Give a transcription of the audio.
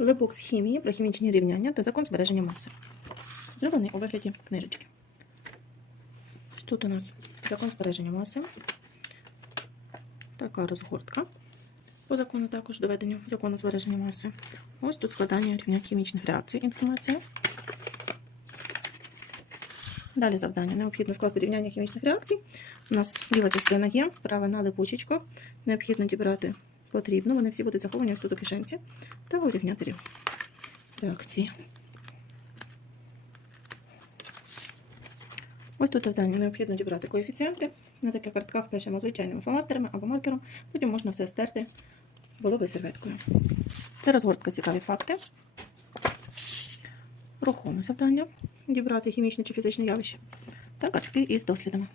Лебок з хімії про хімічні рівняння та закон збереження маси. Зроблений у вигляді книжечки. Тут у нас закон збереження маси. Така розгортка. По закону також доведення закону збереження маси. Ось тут складання рівня хімічних реакцій інформації. Далі завдання. Необхідно скласти рівняння хімічних реакцій. У нас ліва частина є, права на липучечку. Необхідно дібрати потрібно. Вони всі будуть заховані ось тут у кишенці. Та урівняти рів- реакції. Ось тут завдання. Необхідно дібрати коефіцієнти. На таких картках пишемо звичайними фломастерами або маркером. Потім можна все стерти вологою серветкою. Це розгортка цікаві факти. Рухоме завдання. Дібрати хімічне чи фізичне явище. Та картки із дослідами.